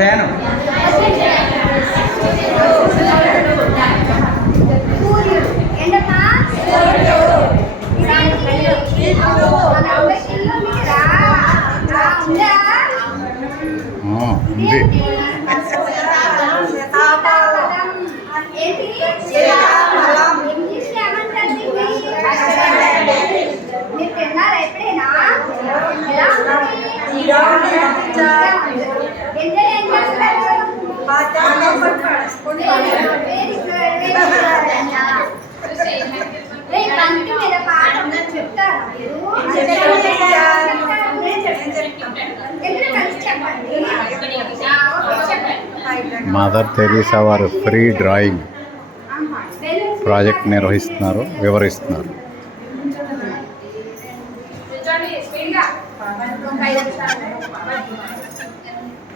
Fan mother Teresa వారు free drawing project నిర్వహిస్తున్నారు, వివరిస్తున్నారు.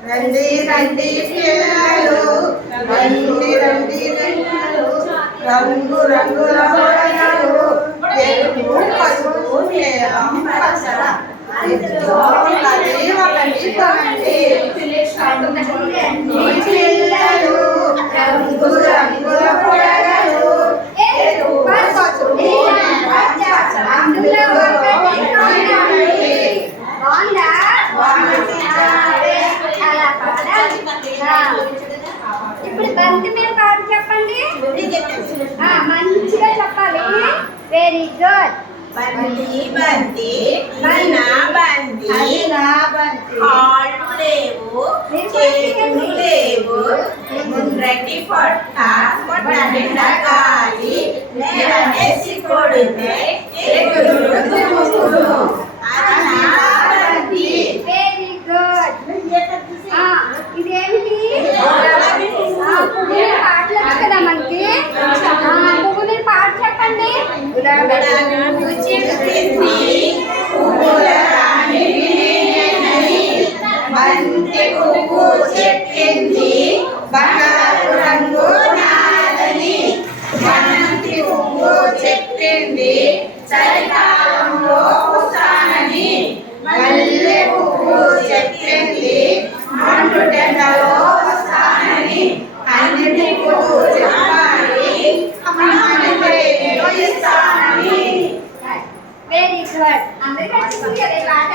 రండి రండి పిల్లలు, రండి రండి పిల్లలు, రంగు రంగుల వడయాలు, తెలుగు పసుపు నీలం పచ్చ, ఇందులో ప్రతి ఒక్కటి కొనండి. పిల్లలు రంగు రంగుల వడయాలు, తెలుగు పసుపు నీలం పచ్చ, అందులో ఒకటి కొనండి. ఇప్పుడు బంతి మీద పాట చెప్పండి, మంచిగా చెప్పాలి. Very good. బంతి బంతి నా బంతి, కాళ్ళు లేవు చేతులు లేవు, ముండ్రటి పొట్ట పొట్ట నిండా గాలి, నేలనేసి కొడితే ఎగురుతుంది. అది నా బంతి. Very good. ఇదేమిటి? పాటలు వచ్చు కదా మనకి. పువ్వు మీద పాట చెప్పండి. బంతి పువ్వు చెప్పింది బంగారు రంగు నాదని, బంతి పువ్వు చెప్పింది చలికాలంలో వస్తానని, మల్లె పువ్వు చెప్పింది మండుటెండలో వస్తానని, అన్ని పువ్వు చెప్పాలి ఇస్తానని. Very good. అందరికీ వచ్చింది కదా ఈ పాట?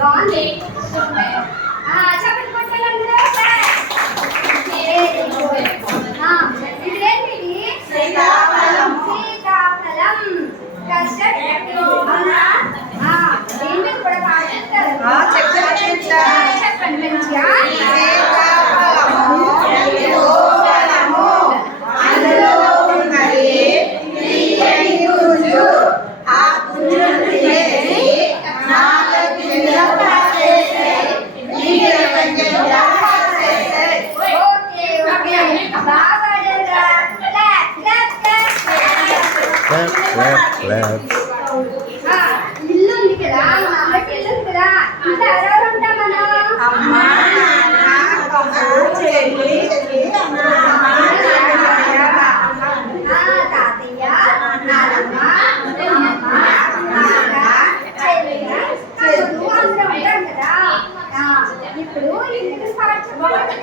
బాగుంది. చెప్పండి కొట్టాలందరూ. Very good. ఇదేంటి? సీతాఫలం. సీతాఫలం. కస్టర్డ్ అవునా? దీని మీద కూడా పాట చెప్తారు. చెప్పండి మంచిగా. అందులో ఉన్నది తీయని గుజ్జు, ఆ గుజ్జును తినేసి నాలుగు గింజలు పారేసాయి, నీళ్ళ గింజలు పారేసాయి. Okay okay. బాగా పాడారురా. Clap clap clap. ఇల్లు ఉంది కదా, అందరికి ఇల్లు ఉంది కదా. ఇంత ఎవరెవరు ఉంటాం మనం? అమ్మ నాన్న తమ్ముడు చెల్లి తాతయ్య, నానమ్మ, అమ్మమ్మ, నాన్న, చెల్లి, చెల్లు అందరం ఉంటాం కదా. ఇప్పుడు ఇంటికి పాట చెప్పండి.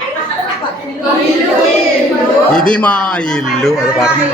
ఇది మా ఇల్లు. అది